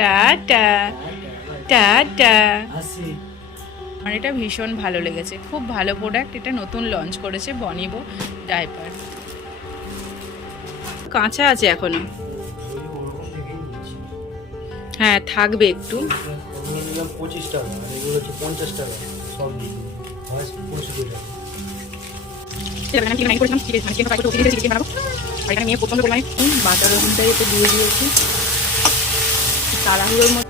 Tata tata. আমার এটা ভীষণ ভালো লেগেছে, খুব ভালো প্রোডাক্ট। এটা নতুন লঞ্চ করেছে বনিবো ডাইপার। কাঁচা আছে এখনো, হ্যাঁ থাকবে একটু। 25 টাকা আর এগুলো হচ্ছে 50 টাকা, সব দিয়ে 65 টাকা। বাটা রসুনটাই এতে দিয়ে দিয়েছি তাড়াহুড়োর মধ্যে।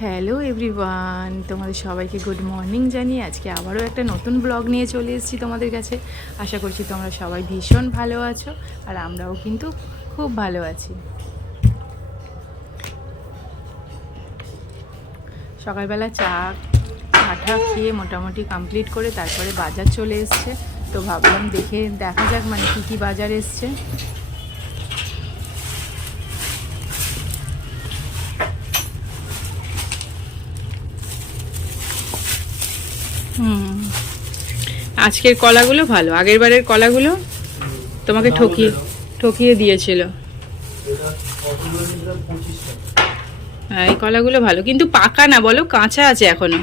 হ্যালো এভরিওয়ান, তোমাদের সবাইকে গুড মর্নিং জানিয়ে আজকে আবারও একটা নতুন ব্লগ নিয়ে চলে এসেছি তোমাদের কাছে। আশা করছি তোমরা সবাই ভীষণ ভালো আছো, আর আমরাও কিন্তু খুব ভালো আছি। সকালবেলা চা খেয়ে মোটামুটি কমপ্লিট করে তারপরে বাজার চলে এসছে। তো ভাবলাম দেখা যাক মানে কী কী বাজার এসছে। আজকের কলাগুলো ভালো, আগের বারের কলাগুলো তোমাকে ঠকিয়ে দিয়েছিল। হ্যাঁ এই কলাগুলো ভালো, কিন্তু পাকা না, বলো কাঁচা আছে এখনো।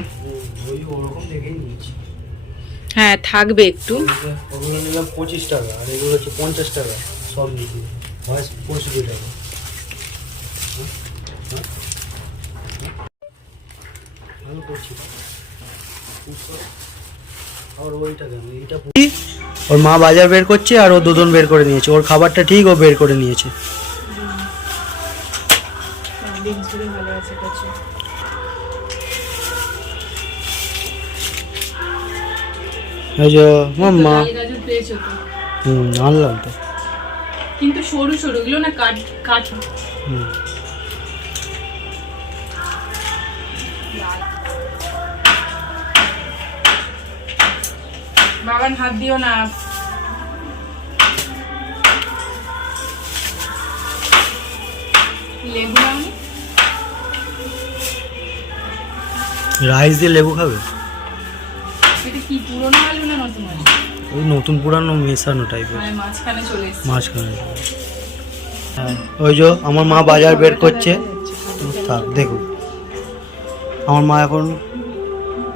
হ্যাঁ থাকবে একটু। 25 টাকা আর এগুলো হচ্ছে 50 টাকা, সব দিয়ে 65 টাকা। ওর মা বাজার বের করছে আর ও দুধন বের করে নিয়েছে। ওর খাবারটা ঠিক ও বের করে নিয়েছে। মাম্মা আনলাম তো, কিন্তু সরু সরু গুলো না, কাট। বাগান হাত দিও না। লেবু নাও, রাইস দিয়ে লেবু খাবে? এটা কি পুরনো আলু না নতুন আলু? ওই নতুন পুরানো মেশানো টাইপের, মাঝখানে চলে এসেছে। মাঝখানে। হ্যাঁ ওই যে আমার মা বাজার বের করছে। থাক দেখো, আমার মা এখন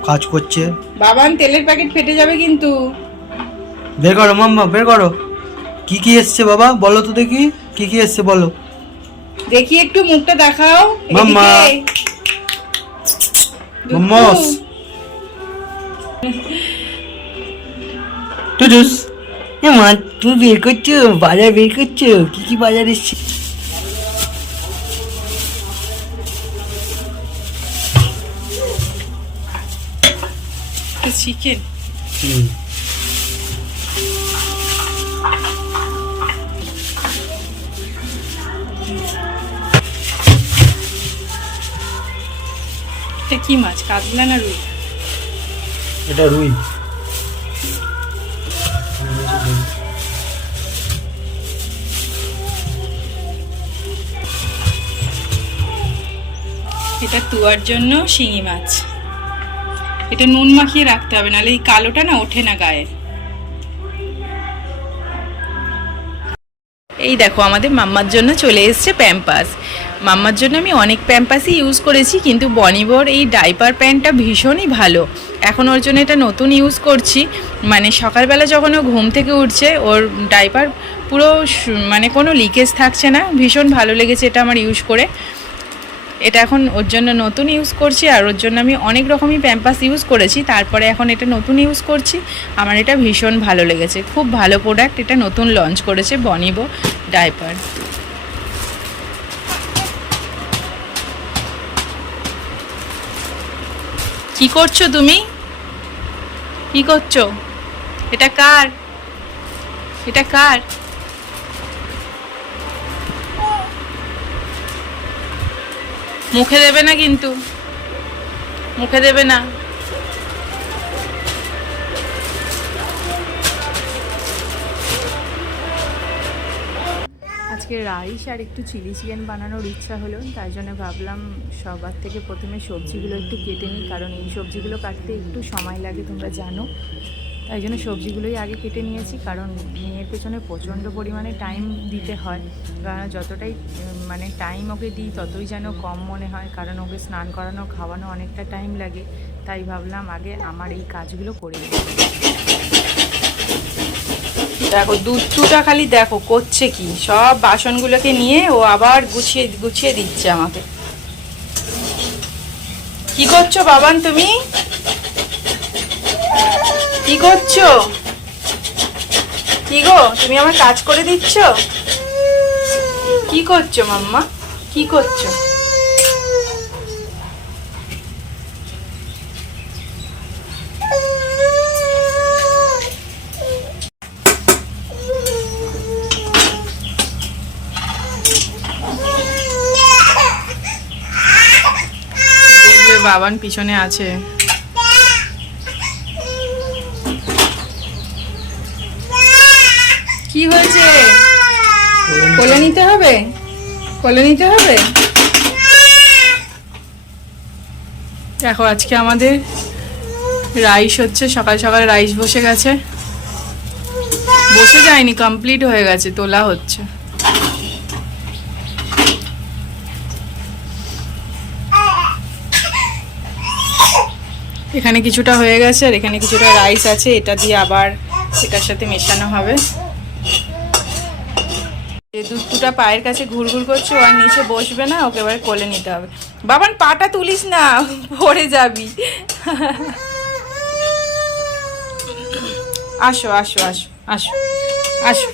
কাজ করছে। বাবান তেলের প্যাকেট ফেটে যাবে কিন্তু। বের করো মাম্মা, বের করো। কি কি এসছে বাবা বলো তো দেখি, কি কি এসছে বলো দেখি, একটু মুখটা দেখাও মাম্মা। মোমোস, টুডুস। এ মা তুই বের করছো, বাজার বের করছো, কি কি বাজার এসছে? চিকেন। এটা কি মাছ, কাতলা না রুই? এটা রুই। এটা তুয়ার জন্য শিঙি মাছ। এটা নুন মাখিয়ে রাখতে হবে, নাহলে এই কালোটা না ওঠে না গায়ে। এই দেখো আমাদের মাম্মার জন্য চলে এসছে প্যাম্পাস। মাম্মার জন্য আমি অনেক প্যাম্পাসই ইউজ করেছি, কিন্তু বনিবোর এই ডাইপার প্যান্টটা ভীষণই ভালো। এখন ওর জন্য এটা নতুন ইউজ করছি। মানে সকালবেলা যখন ও ঘুম থেকে উঠছে, ওর ডাইপার পুরো মানে কোনো লিকেজ থাকছে না। ভীষণ ভালো লেগেছে এটা আমার ইউজ করে। এটা এখন ওর জন্য নতুন ইউজ করছি, আর ওর জন্য আমি অনেক রকমই প্যাম্পাস ইউজ করেছি, তারপরে এখন এটা নতুন ইউজ করছি। আমার এটা ভীষণ ভালো লেগেছে, খুব ভালো প্রোডাক্ট। এটা নতুন লঞ্চ করেছে বনিবো ডাইপার। কি করছো তুমি, কি করছো? এটা কার? এটা কার? মুখে দেবে না কিন্তু, মুখে দেবে না। আজকে রাইস আর একটু চিলি চিকেন বানানোর ইচ্ছা হলো, তাই জন্য ভাবলাম সবার থেকে প্রথমে সবজিগুলো একটু কেটে নিই, কারণ এই সবজিগুলো কাটতে একটু সময় লাগে তোমরা জানো। তাই জন্য সবজিগুলোই আগে কেটে নিয়েছি, কারণ মেয়ের পেছনে প্রচণ্ড পরিমাণে টাইম দিতে হয়। কারণ যতটাই মানে টাইম ওকে দিই ততই যেন কম মনে হয়, কারণ ওকে স্নান করানো খাওয়ানো অনেকটা টাইম লাগে। তাই ভাবলাম আগে আমার এই কাজগুলো করে নিই। দেখো দুধটা খালি দেখো করছে কি, সব বাসনগুলোকে নিয়ে ও আবার গুছিয়ে গুছিয়ে দিচ্ছে আমাকে। কি করছো বাবান তুমি? কি করছো? কি গো, তুমি আমার কাজ করে দিচ্ছ? কি করছো মাম্মা, কি করছো? দেখবে বাবান পিছনে আছে। কি হয়েছে? কোলে নিতে হবে, কোলে নিতে হবে। দেখো আজকে আমাদের রাইস হচ্ছে, সকাল সকাল রাইস বসে গেছে, বসে যায়নি, কমপ্লিট হয়ে গেছে, তোলা হচ্ছে। এখানে কিছুটা হয়ে গেছে আর এখানে কিছুটা রাইস আছে, এটা দিয়ে আবার এটার সাথে মেশানো হবে। এই দুধটা পায়ের কাছে ঘুরঘুর করছে, ও আর নিচে বসবে না, ওকে এবার কোলে নিতে হবে। বাবান পাটা তুলিস না, পড়ে যাবি। আসো আসো আসো আসো আসো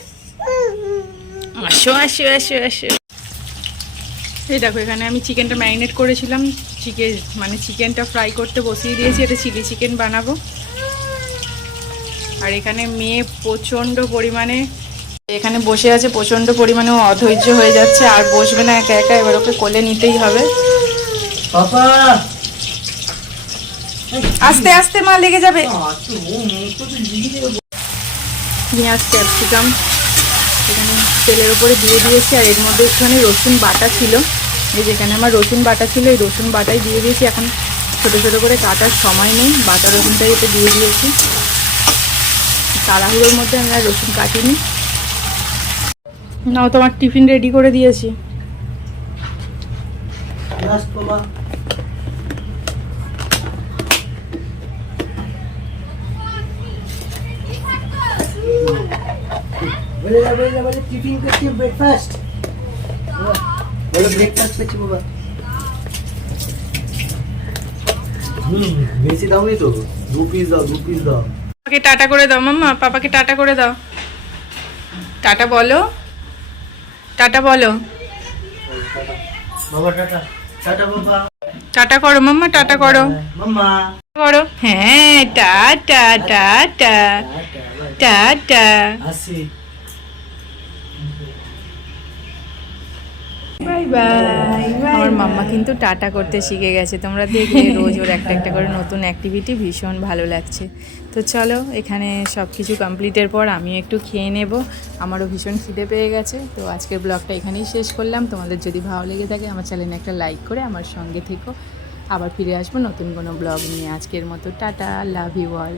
আসো আসো আসো আসো। এই দেখো এখানে আমি চিকেনটা ম্যারিনেট করেছিলাম, চিকেনটা ফ্রাই করতে বসিয়ে দিয়েছি, এটা চিলি চিকেন বানাবো। আর এখানে মেয়ে প্রচণ্ড পরিমাণে এখানে বসে আছে, প্রচণ্ড পরিমাণে ও অধৈর্য হয়ে যাচ্ছে, আর বসবে না একা একা, এবার ওকে কোলে নিতেই হবে। আস্তে আস্তে মা, লেগে যাবে। পেঁয়াজ ক্যাপসিকাম এখানে তেলের উপরে দিয়ে দিয়েছি, আর এর মধ্যে একটুখানি রসুন বাটা ছিল, এই যেখানে আমার রসুন বাটা ছিল, এই রসুন বাটাই দিয়ে দিয়েছি। এখন ছোটো ছোটো করে কাটার সময় নেই, বাটা রসুনটাই এতে দিয়ে দিয়েছি। তাড়াহুড়োর মধ্যে আমি আর রসুন কাটিনি। নাও তোমার টিফিন রেডি করে দিয়েছি। টিফিন করছি, ব্রেকফাস্ট বলে, ব্রেকফাস্ট করছি বাবা। বেশি দাও নি তো, 2 পিস দাও, 2 পিস দাও। পাপাকে টাটা করে দাও মাম্মা, পাপাকে টাটা করে দাও। টাটা বলো, টাটা বলো বাবা, টাটা টাটা বাবা, টাটা করো মাম্মা, টাটা করো মাম্মা করো। হ্যাঁ টাটা টাটা টাটা। আসি। Bye bye. আমার মাম্মা কিন্তু টাটা করতে শিখে গেছে, তোমরা দেখলে রোজ ওর একটা একটা করে নতুন অ্যাক্টিভিটি, ভীষণ ভালো লাগছে। তো চলো, এখানে সব কিছু কমপ্লিটের পর আমিও একটু খেয়ে নেব, আমারও ভীষণ খিদে পেয়ে গেছে। তো আজকের ব্লগটা এখানেই শেষ করলাম। তোমাদের যদি ভালো লেগে থাকে আমার চ্যানেলে একটা লাইক করে আমার সঙ্গে থেকো। আবার ফিরে আসবো নতুন কোনো ব্লগ নিয়ে। আজকের মতো টাটা, লাভ ইউ অল।